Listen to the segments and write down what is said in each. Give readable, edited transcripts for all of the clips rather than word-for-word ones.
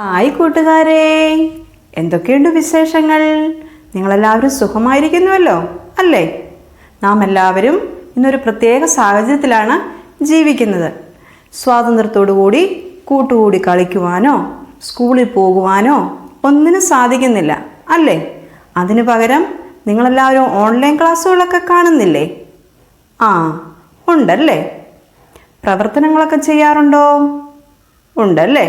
Hi കൂട്ടുകാരെ, എന്തൊക്കെയുണ്ട് വിശേഷങ്ങൾ? നിങ്ങളെല്ലാവരും സുഖമായിരിക്കുന്നുവല്ലോ അല്ലേ? നാം എല്ലാവരും ഇന്നൊരു പ്രത്യേക സാഹചര്യത്തിലാണ് ജീവിക്കുന്നത്. സ്വാതന്ത്ര്യത്തോടുകൂടി കൂട്ടുകൂടി കളിക്കുവാനോ സ്കൂളിൽ പോകുവാനോ ഒന്നിനും സാധിക്കുന്നില്ല അല്ലേ? അതിനു പകരം നിങ്ങളെല്ലാവരും ഓൺലൈൻ ക്ലാസ്സുകളൊക്കെ കാണുന്നില്ലേ? ഉണ്ടല്ലേ? പ്രവർത്തനങ്ങളൊക്കെ ചെയ്യാറുണ്ടോ? ഉണ്ടല്ലേ?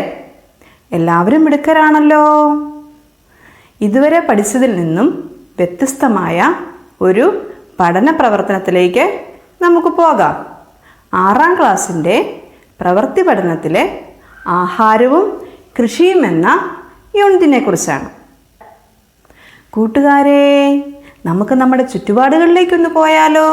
എല്ലാവരും മിടുക്കരാണല്ലോ. ഇതുവരെ പഠിച്ചതിൽ നിന്നും വ്യത്യസ്തമായ ഒരു പഠന പ്രവർത്തനത്തിലേക്ക് നമുക്ക് പോകാം. 6ാം ക്ലാസ്സിൻ്റെ പ്രവൃത്തി പഠനത്തിലെ ആഹാരവും കൃഷിയും എന്ന യൂണിറ്റിനെ കുറിച്ചാണ്. കൂട്ടുകാരെ, നമുക്ക് നമ്മുടെ ചുറ്റുപാടുകളിലേക്കൊന്ന് പോയാലോ?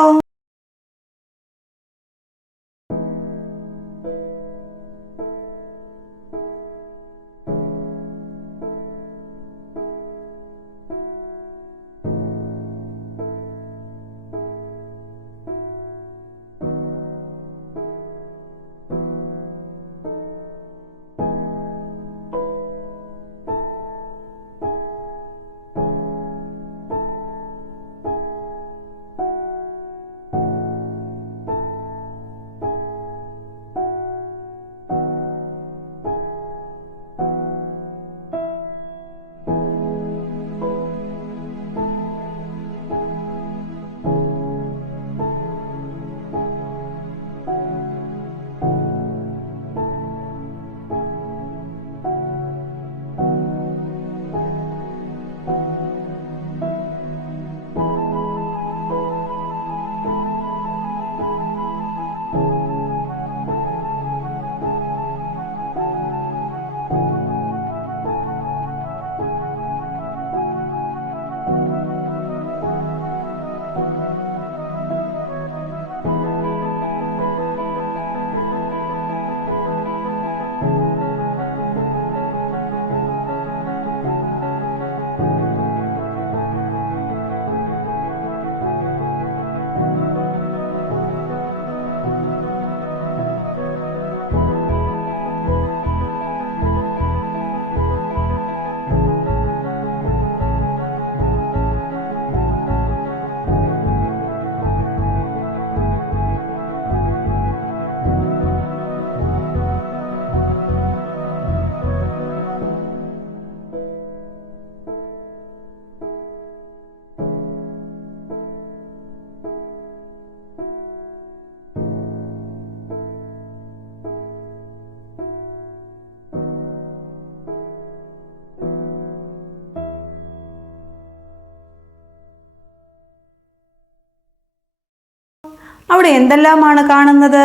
അവിടെ എന്തെല്ലാമാണ് കാണുന്നത്?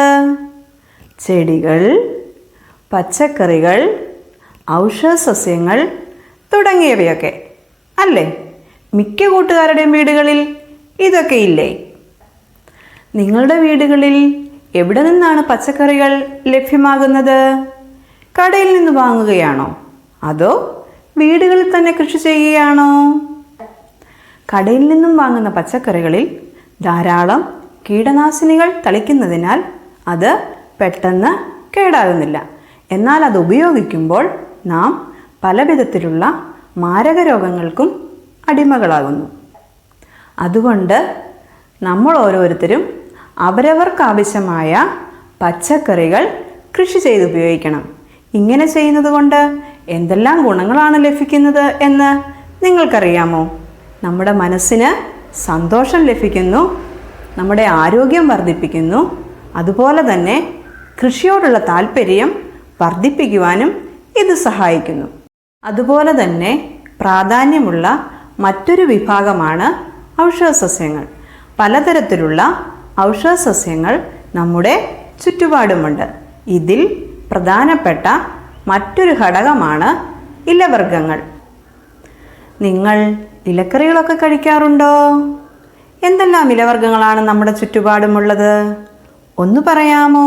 ചെടികൾ, പച്ചക്കറികൾ, ഔഷധസസ്യങ്ങൾ തുടങ്ങിയവയൊക്കെ അല്ലേ? മിക്ക കൂട്ടുകാരുടെയും വീടുകളിൽ ഇതൊക്കെ ഇല്ലേ? നിങ്ങളുടെ വീടുകളിൽ എവിടെ നിന്നാണ് പച്ചക്കറികൾ ലഭ്യമാകുന്നത്? കടയിൽ നിന്ന് വാങ്ങുകയാണോ? അതോ വീടുകളിൽ തന്നെ കൃഷി ചെയ്യുകയാണോ? കടയിൽ നിന്നും വാങ്ങുന്ന പച്ചക്കറികളിൽ ധാരാളം കീടനാശിനികൾ തളിക്കുന്നതിനാൽ അത് പെട്ടെന്ന് കേടാകുന്നില്ല. എന്നാൽ അത് ഉപയോഗിക്കുമ്പോൾ നാം പലവിധത്തിലുള്ള മാരക രോഗങ്ങൾക്കും അടിമകളാകുന്നു. അതുകൊണ്ട് നമ്മൾ ഓരോരുത്തരും അവരവർക്കാവശ്യമായ പച്ചക്കറികൾ കൃഷി ചെയ്ത് ഉപയോഗിക്കണം. ഇങ്ങനെ ചെയ്യുന്നത് കൊണ്ട് എന്തെല്ലാം ഗുണങ്ങളാണ് ലഭിക്കുന്നത് എന്ന് നിങ്ങൾക്കറിയാമോ? നമ്മുടെ മനസ്സിന് സന്തോഷം ലഭിക്കുന്നു, നമ്മുടെ ആരോഗ്യം വർദ്ധിപ്പിക്കുന്നു, അതുപോലെ തന്നെ കൃഷിയോടുള്ള താല്പര്യം വർദ്ധിപ്പിക്കുവാനും ഇത് സഹായിക്കുന്നു. അതുപോലെ തന്നെ പ്രാധാന്യമുള്ള മറ്റൊരു വിഭാഗമാണ് ഔഷധസസ്യങ്ങൾ. പലതരത്തിലുള്ള ഔഷധസസ്യങ്ങൾ നമ്മുടെ ചുറ്റുപാടുമുണ്ട്. ഇതിൽ പ്രധാനപ്പെട്ട മറ്റൊരു ഘടകമാണ് ഇലവർഗ്ഗങ്ങൾ. നിങ്ങൾ ഇലക്കറികളൊക്കെ കഴിക്കാറുണ്ടോ? എന്തെല്ലാം ഇലവർഗ്ഗങ്ങളാണ് നമ്മുടെ ചുറ്റുപാടുമുള്ളത്? ഒന്ന് പറയാമോ?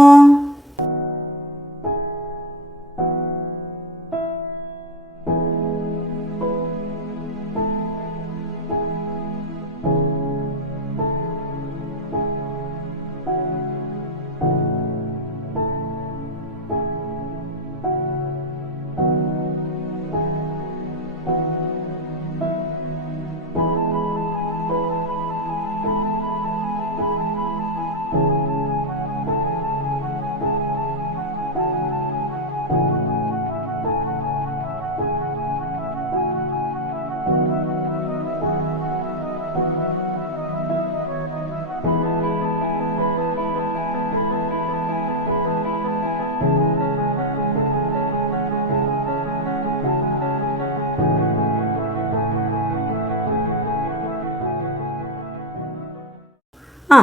ആ,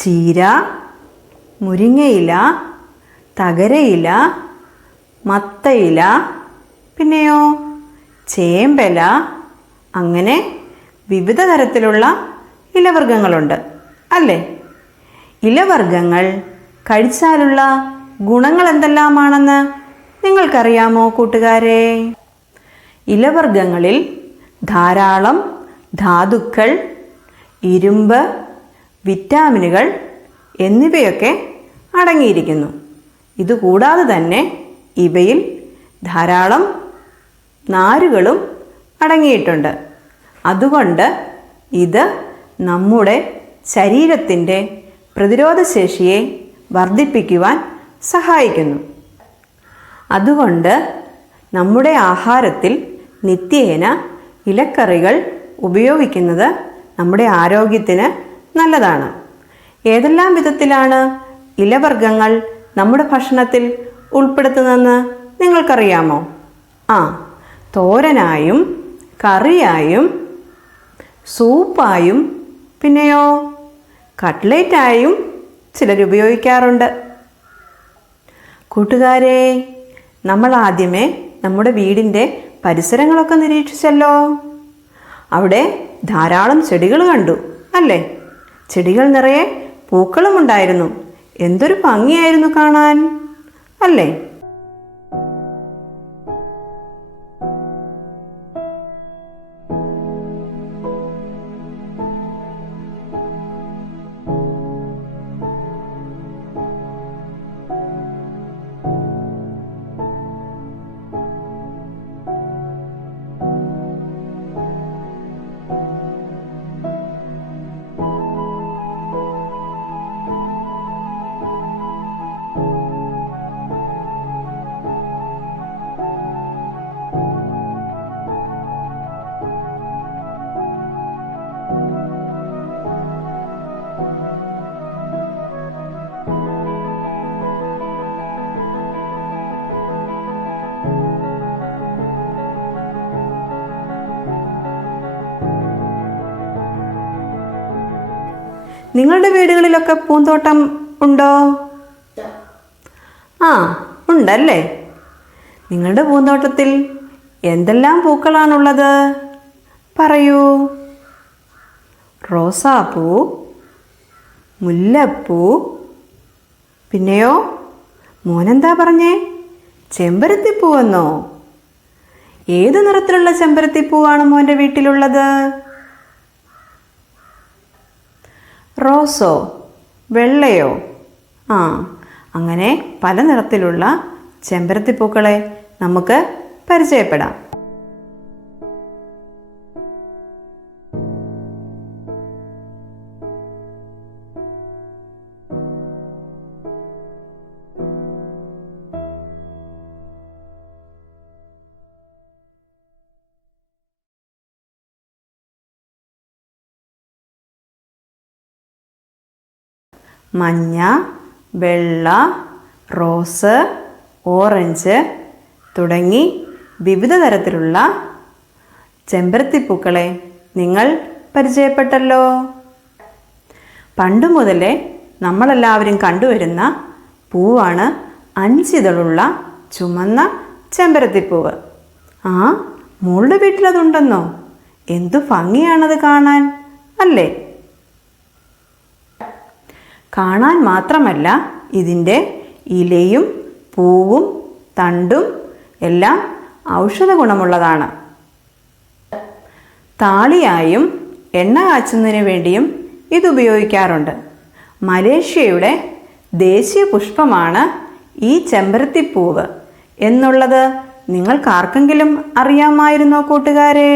ചീര, മുരിങ്ങയില, തകരയില, മത്തയില, പിന്നെയോ ചേമ്പല, അങ്ങനെ വിവിധ തരത്തിലുള്ള ഇലവർഗ്ഗങ്ങളുണ്ട് അല്ലേ? ഇലവർഗ്ഗങ്ങൾ കഴിച്ചാലുള്ള ഗുണങ്ങൾ എന്തെല്ലാമാണെന്ന് നിങ്ങൾക്കറിയാമോ കൂട്ടുകാരെ? ഇലവർഗ്ഗങ്ങളിൽ ധാരാളം ധാതുക്കൾ, ഇരുമ്പ്, വിറ്റാമിനുകൾ എന്നിവയൊക്കെ അടങ്ങിയിരിക്കുന്നു. ഇതുകൂടാതെ തന്നെ ഇവയിൽ ധാരാളം നാരുകളും അടങ്ങിയിട്ടുണ്ട്. അതുകൊണ്ട് ഇത് നമ്മുടെ ശരീരത്തിൻ്റെ പ്രതിരോധശേഷിയെ വർദ്ധിപ്പിക്കുവാൻ സഹായിക്കുന്നു. അതുകൊണ്ട് നമ്മുടെ ആഹാരത്തിൽ നിത്യേന ഇലക്കറികൾ ഉപയോഗിക്കുന്നത് നമ്മുടെ ആരോഗ്യത്തിന് നല്ലതാണ്. ഏതെല്ലാം വിധത്തിലാണ് ഇലവർഗ്ഗങ്ങൾ നമ്മുടെ ഭക്ഷണത്തിൽ ഉൾപ്പെടുത്തുന്നതെന്ന് നിങ്ങൾക്കറിയാമോ? തോരനായും, കറിയായും, സൂപ്പായും, പിന്നെയോ കട്ട്ലേറ്റായും ചിലർ ഉപയോഗിക്കാറുണ്ട്. കൂട്ടുകാരെ, നമ്മൾ ആദ്യമേ നമ്മുടെ വീടിൻ്റെ പരിസരങ്ങളൊക്കെ നിരീക്ഷിച്ചല്ലോ. അവിടെ ധാരാളം ചെടികൾ കണ്ടു അല്ലേ? ചെടികൾ നിറയെ പൂക്കളും ഉണ്ടായിരുന്നു. എന്തൊരു ഭംഗിയായിരുന്നു കാണാൻ അല്ലേ? നിങ്ങളുടെ വീടുകളിലൊക്കെ പൂന്തോട്ടം ഉണ്ടോ? ഉണ്ടല്ലേ. നിങ്ങളുടെ പൂന്തോട്ടത്തിൽ എന്തെല്ലാം പൂക്കളാണുള്ളത്? പറയൂ. റോസാപ്പൂ, മുല്ലപ്പൂ, പിന്നെയോ മോനെന്താ പറഞ്ഞേ? ചെമ്പരത്തിപ്പൂവെന്നോ? ഏത് നിറത്തിലുള്ള ചെമ്പരത്തിപ്പൂവാണ് മോൻ്റെ വീട്ടിലുള്ളത്? റോസോ, വെള്ളയോ? അങ്ങനെ പല നിറത്തിലുള്ള ചെമ്പരത്തിപ്പൂക്കളെ നമുക്ക് പരിചയപ്പെടാം. മഞ്ഞ, വെള്ള, റോസ്, ഓറഞ്ച് തുടങ്ങി വിവിധ തരത്തിലുള്ള ചെമ്പരത്തിപ്പൂക്കളെ നിങ്ങൾ പരിചയപ്പെട്ടല്ലോ. പണ്ടു മുതലേ നമ്മളെല്ലാവരും കണ്ടുവരുന്ന പൂവാണ് 5 ഇതളുള്ള ചുമന്ന ചെമ്പരത്തിപ്പൂവ്. മോളുടെ വീട്ടിലതുണ്ടെന്നോ? എന്തു ഭംഗിയാണത് കാണാൻ അല്ലേ? കാണാൻ മാത്രമല്ല, ഇതിൻ്റെ ഇലയും പൂവും തണ്ടും എല്ലാം ഔഷധ ഗുണമുള്ളതാണ്. താളിയായും എണ്ണ കാച്ചുന്നതിന് വേണ്ടിയും ഇത് ഉപയോഗിക്കാറുണ്ട്. മലേഷ്യയുടെ ദേശീയ പുഷ്പമാണ് ഈ ചെമ്പരത്തിപ്പൂവ് എന്നുള്ളത് നിങ്ങൾക്കാർക്കെങ്കിലും അറിയാമായിരുന്നോ കൂട്ടുകാരെ?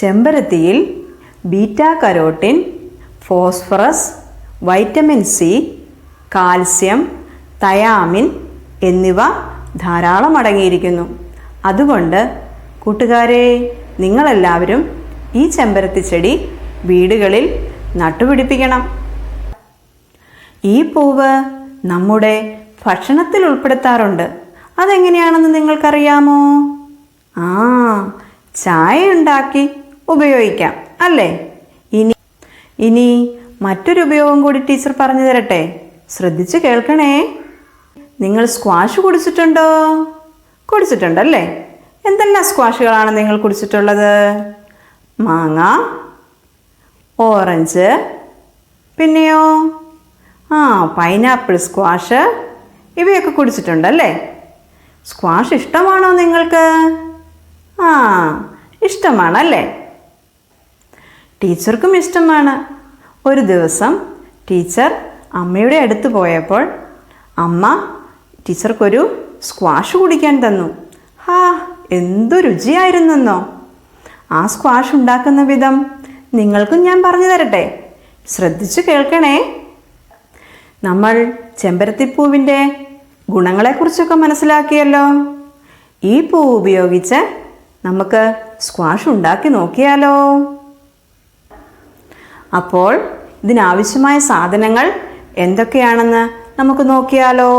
ചെമ്പരത്തിയിൽ beta carotene, phosphorus, vitamin C, calcium, thiamine എന്നിവ ധാരാളം അടങ്ങിയിരിക്കുന്നു. അതുകൊണ്ട് കൂട്ടുകാരെ, നിങ്ങളെല്ലാവരും ഈ ചെമ്പരത്തി ചെടി വീടുകളിൽ നട്ടുപിടിപ്പിക്കണം. ഈ പൂവ് നമ്മുടെ ഭക്ഷണത്തിൽ ഉൾപ്പെടുത്താറുണ്ട്. അതെങ്ങനെയാണെന്ന് നിങ്ങൾക്കറിയാമോ? ചായ ഉണ്ടാക്കി ഉപയോഗിക്കാം അല്ലേ? ഇനി മറ്റൊരു ഉപയോഗം കൂടി ടീച്ചർ പറഞ്ഞു തരട്ടെ. ശ്രദ്ധിച്ച് കേൾക്കണേ. നിങ്ങൾ സ്ക്വാഷ് കുടിച്ചിട്ടുണ്ടോ? കുടിച്ചിട്ടുണ്ടല്ലേ? എന്തെല്ലാം സ്ക്വാഷുകളാണ് നിങ്ങൾ കുടിച്ചിട്ടുള്ളത്? മാങ്ങ, ഓറഞ്ച്, പിന്നെയോ പൈനാപ്പിൾ സ്ക്വാഷ്, ഇവയൊക്കെ കുടിച്ചിട്ടുണ്ടല്ലേ? സ്ക്വാഷ് ഇഷ്ടമാണോ നിങ്ങൾക്ക്? ഇഷ്ടമാണല്ലേ? ടീച്ചർക്കും ഇഷ്ടമാണ്. ഒരു ദിവസം ടീച്ചർ അമ്മയുടെ അടുത്ത് പോയപ്പോൾ അമ്മ ടീച്ചർക്കൊരു സ്ക്വാഷ് കുടിക്കാൻ തന്നു. എന്തു രുചിയായിരുന്നെന്നോ! ആ സ്ക്വാഷ് ഉണ്ടാക്കുന്ന വിധം നിങ്ങൾക്കും ഞാൻ പറഞ്ഞു തരട്ടെ. ശ്രദ്ധിച്ചു കേൾക്കണേ. നമ്മൾ ചെമ്പരത്തിപ്പൂവിൻ്റെ ഗുണങ്ങളെക്കുറിച്ചൊക്കെ മനസ്സിലാക്കിയല്ലോ. ഈ പൂ ഉപയോഗിച്ച് നമുക്ക് സ്ക്വാഷ് ഉണ്ടാക്കി നോക്കിയാലോ? അപ്പോൾ ഇതിനാവശ്യമായ സാധനങ്ങൾ എന്തൊക്കെയാണെന്ന് നമുക്ക് നോക്കിയാലോ?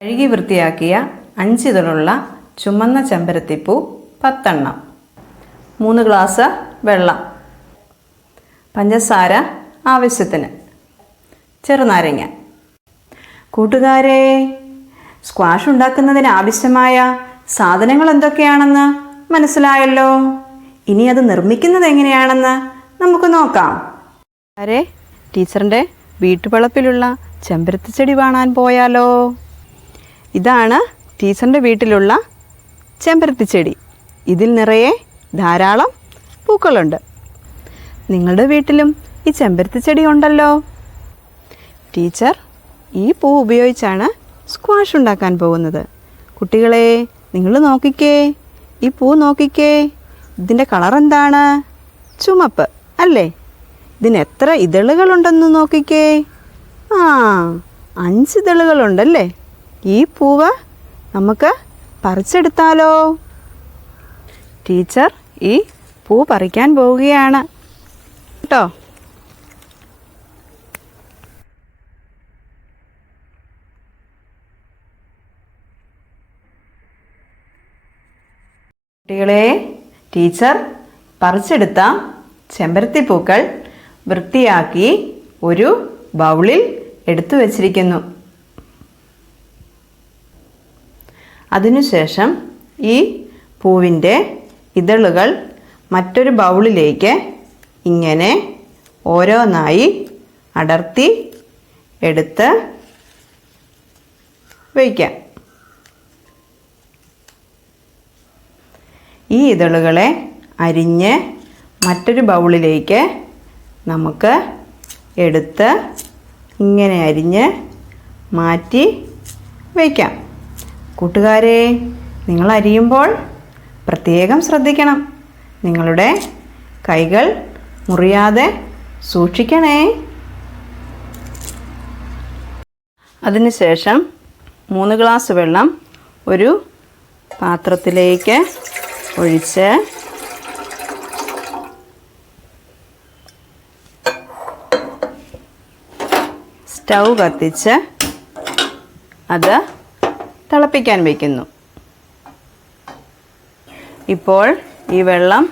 കഴുകി വൃത്തിയാക്കിയ 5 ഇതളുള്ള ചുമന്ന ചെമ്പരത്തിപ്പൂ 10 എണ്ണം, 3 ഗ്ലാസ് വെള്ളം, പഞ്ചസാര ആവശ്യത്തിന്, ചെറുനാരങ്ങ. കൂട്ടുകാരെ, സ്ക്വാഷ് ഉണ്ടാക്കുന്നതിന് ആവശ്യമായ സാധനങ്ങൾ എന്തൊക്കെയാണെന്ന് മനസ്സിലായല്ലോ. ഇനി അത് നിർമ്മിക്കുന്നത് എങ്ങനെയാണെന്ന് നമുക്ക് നോക്കാം. ടീച്ചറിൻ്റെ വീട്ടുവളപ്പിലുള്ള ചെമ്പരത്തിച്ചെടി കാണാൻ പോയാലോ? ഇതാണ് ടീച്ചറിൻ്റെ വീട്ടിലുള്ള ചെമ്പരത്തിച്ചെടി. ഇതിൽ നിറയെ ധാരാളം പൂക്കളുണ്ട്. നിങ്ങളുടെ വീട്ടിലും ഈ ചെമ്പരത്തിച്ചെടി ഉണ്ടല്ലോ. ടീച്ചർ ഈ പൂ ഉപയോഗിച്ചാണ് സ്ക്വാഷ് ഉണ്ടാക്കാൻ പോകുന്നത്. കുട്ടികളെ, നിങ്ങൾ നോക്കിക്കേ, ഈ പൂ നോക്കിക്കേ. ഇതിൻ്റെ കളർ എന്താണ്? ചുമപ്പ് അല്ലേ? ഇതിന് എത്ര ഇതളുകളുണ്ടെന്ന് നോക്കിക്കേ. 5 ഇതളുകളുണ്ടല്ലേ? ഈ പൂവ് നമുക്ക് പറിച്ചെടുത്താലോ? ടീച്ചർ ഈ പൂ പറിക്കാൻ പോവുകയാണ് കേട്ടോ. കുട്ടികളെ, ടീച്ചർ പറിച്ചെടുത്ത ചെമ്പരത്തിപ്പൂക്കൾ വൃത്തിയാക്കി ഒരു ബൗളിൽ എടുത്തു വച്ചിരിക്കുന്നു. അതിനുശേഷം ഈ പൂവിൻ്റെ ഇതളുകൾ മറ്റൊരു ബൗളിലേക്ക് ഇങ്ങനെ ഓരോന്നായി അടർത്തി എടുത്ത് വയ്ക്കാം. ഈ ഇതളുകളെ അരിഞ്ഞ് മറ്റൊരു ബൗളിലേക്ക് നമുക്ക് എടുത്ത് ഇങ്ങനെ അരിഞ്ഞ് മാറ്റി വയ്ക്കാം. കൂട്ടുകാരെ, നിങ്ങൾ അരിയുമ്പോൾ പ്രത്യേകം ശ്രദ്ധിക്കണം. നിങ്ങളുടെ കൈകൾ മുറിയാതെ സൂക്ഷിക്കണേ. അതിനുശേഷം 3 ഗ്ലാസ് വെള്ളം ഒരു പാത്രത്തിലേക്ക് ഒഴിച്ച് സ്റ്റൗ കത്തിച്ച് അത് തിളപ്പിക്കാൻ വയ്ക്കുന്നു. ഇപ്പോൾ ഈ വെള്ളം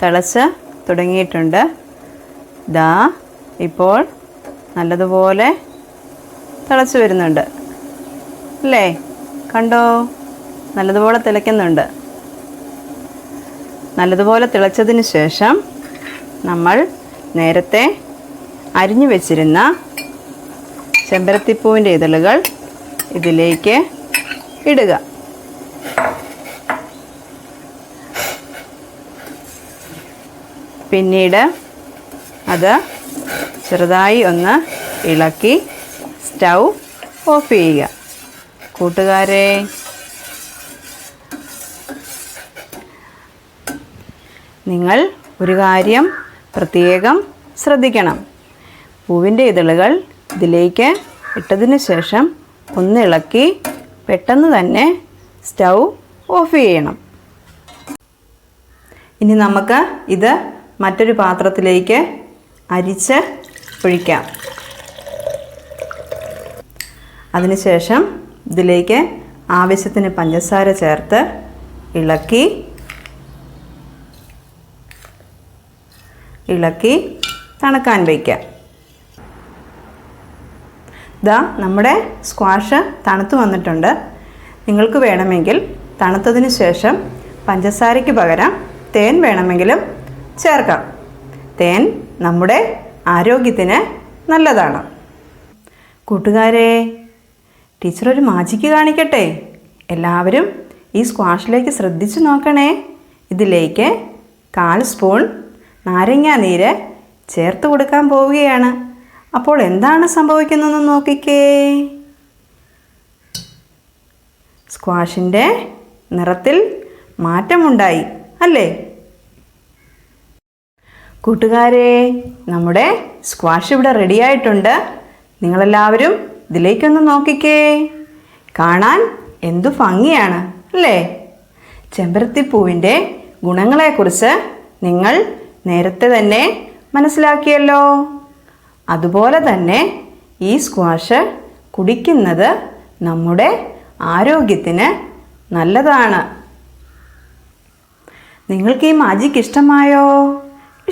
തിളച്ച് തുടങ്ങിയിട്ടുണ്ട്. ഇപ്പോൾ നല്ലതുപോലെ തിളച്ച് വരുന്നുണ്ട് അല്ലേ? കണ്ടോ? നല്ലതുപോലെ തിളയ്ക്കുന്നുണ്ട്. നല്ലതുപോലെ തിളച്ചതിന് ശേഷം നമ്മൾ നേരത്തെ അരിഞ്ഞു വെച്ചിരുന്ന ചെമ്പരത്തിപ്പൂവിൻ്റെ ഇതളുകൾ ഇതിലേക്ക് ഇടുക. പിന്നീട് അത് ചെറുതായി ഒന്ന് ഇളക്കി സ്റ്റൗ ഓഫ് ചെയ്യുക. കൂട്ടുകാരെ, നിങ്ങൾ ഒരു കാര്യം പ്രത്യേകം ശ്രദ്ധിക്കണം. പൂവിൻ്റെ ഇതളുകൾ ഇതിലേക്ക് ഇട്ടതിന് ശേഷം ഒന്ന് ഇളക്കി പെട്ടെന്ന് തന്നെ സ്റ്റൗ ഓഫ് ചെയ്യണം. ഇനി നമുക്ക് ഇത് മറ്റൊരു പാത്രത്തിലേക്ക് അരിച്ച് ഒഴിക്കാം. അതിനുശേഷം ഇതിലേക്ക് ആവശ്യത്തിന് പഞ്ചസാര ചേർത്ത് ഇളക്കി തണുക്കാൻ വയ്ക്കാം. ദാ നമ്മുടെ സ്ക്വാഷ് തണുത്ത് വന്നിട്ടുണ്ട്. നിങ്ങൾക്ക് വേണമെങ്കിൽ തണുത്തതിന് ശേഷം പഞ്ചസാരയ്ക്ക് പകരം തേൻ വേണമെങ്കിലും ചേർക്കാം. തേൻ നമ്മുടെ ആരോഗ്യത്തിന് നല്ലതാണ്. കൂട്ടുകാരെ, ടീച്ചർ ഒരു മാജിക്ക് കാണിക്കട്ടെ. എല്ലാവരും ഈ സ്ക്വാഷിലേക്ക് ശ്രദ്ധിച്ചു നോക്കണേ. ഇതിലേക്ക് 1/4 സ്പൂൺ നാരങ്ങാ നീര് ചേർത്ത് കൊടുക്കാൻ പോവുകയാണ്. അപ്പോൾ എന്താണ് സംഭവിക്കുന്നതെന്ന് നോക്കിക്കേ. സ്ക്വാഷിൻ്റെ നിറത്തിൽ മാറ്റമുണ്ടായി അല്ലേ? കൂട്ടുകാരെ, നമ്മുടെ സ്ക്വാഷ് ഇവിടെ റെഡിയായിട്ടുണ്ട്. നിങ്ങളെല്ലാവരും ഇതിലേക്കൊന്ന് നോക്കിക്കേ. കാണാൻ എന്തു ഭംഗിയാണ് അല്ലേ? ചെമ്പരത്തിപ്പൂവിൻ്റെ ഗുണങ്ങളെക്കുറിച്ച് നിങ്ങൾ നേരത്തെ തന്നെ മനസ്സിലാക്കിയല്ലോ. അതുപോലെ തന്നെ ഈ സ്ക്വാഷ് കുടിക്കുന്നത് നമ്മുടെ ആരോഗ്യത്തിന് നല്ലതാണ്. നിങ്ങൾക്ക് ഈ മാജിക് ഇഷ്ടമായോ?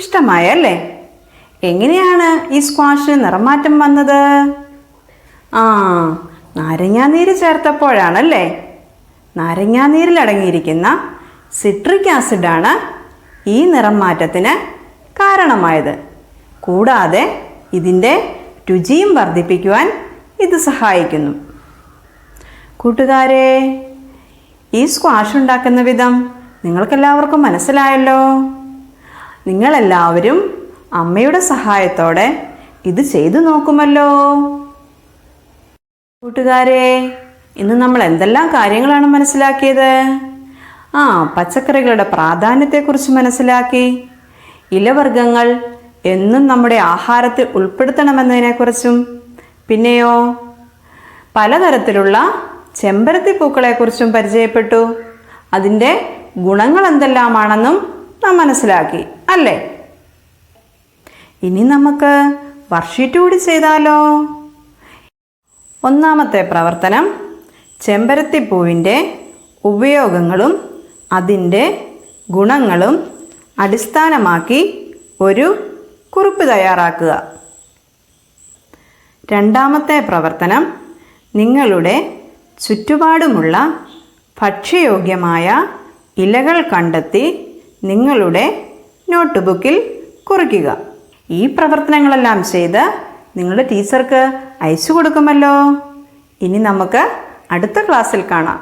ഇഷ്ടമായല്ലേ? എങ്ങനെയാണ് ഈ സ്ക്വാഷിന് നിറമാറ്റം വന്നത്? നാരങ്ങാനീര് ചേർത്തപ്പോഴാണല്ലേ. നാരങ്ങാനീരിൽ അടങ്ങിയിരിക്കുന്ന സിട്രിക് ആസിഡാണ് ഈ നിറം മാറ്റത്തിന് കാരണമായത്. കൂടാതെ ഇതിൻ്റെ രുചിയും വർദ്ധിപ്പിക്കുവാൻ ഇത് സഹായിക്കുന്നു. കൂട്ടുകാരെ, ഈ സ്ക്വാഷ് ഉണ്ടാക്കുന്ന വിധം നിങ്ങൾക്കെല്ലാവർക്കും മനസ്സിലായല്ലോ. നിങ്ങളെല്ലാവരും അമ്മയുടെ സഹായത്തോടെ ഇത് ചെയ്തു നോക്കുമല്ലോ. കൂട്ടുകാരെ, ഇന്ന് നമ്മൾ എന്തെല്ലാം കാര്യങ്ങളാണ് മനസ്സിലാക്കിയത്? പച്ചക്കറികളുടെ പ്രാധാന്യത്തെക്കുറിച്ച് മനസ്സിലാക്കി. ഇലവർഗ്ഗങ്ങൾ എന്നും നമ്മുടെ ആഹാരത്തിൽ ഉൾപ്പെടുത്തണമെന്നതിനെക്കുറിച്ചും, പിന്നെയോ പലതരത്തിലുള്ള ചെമ്പരത്തിപ്പൂക്കളെക്കുറിച്ചും പരിചയപ്പെട്ടു. അതിൻ്റെ ഗുണങ്ങൾ എന്തെല്ലാമാണെന്നും നാം മനസ്സിലാക്കി അല്ലേ? ഇനി നമുക്ക് വർക്ക്ഷീറ്റ് കൂടി ചെയ്താലോ. ഒന്നാമത്തെ പ്രവർത്തനം ചെമ്പരത്തിപ്പൂവിൻ്റെ ഉപയോഗങ്ങളും അതിൻ്റെ ഗുണങ്ങളും അടിസ്ഥാനമാക്കി ഒരു കുറിപ്പ് തയ്യാറാക്കുക. രണ്ടാമത്തെ പ്രവർത്തനം നിങ്ങളുടെ ചുറ്റുപാടുമുള്ള ഭക്ഷ്യയോഗ്യമായ ഇലകൾ കണ്ടെത്തി നിങ്ങളുടെ നോട്ട്ബുക്കിൽ കുറിക്കുക. ഈ പ്രവർത്തനങ്ങളെല്ലാം ചെയ്ത് നിങ്ങളുടെ ടീച്ചർക്ക് അയച്ചു കൊടുക്കുമല്ലോ. ഇനി നമുക്ക് അടുത്ത ക്ലാസ്സിൽ കാണാം.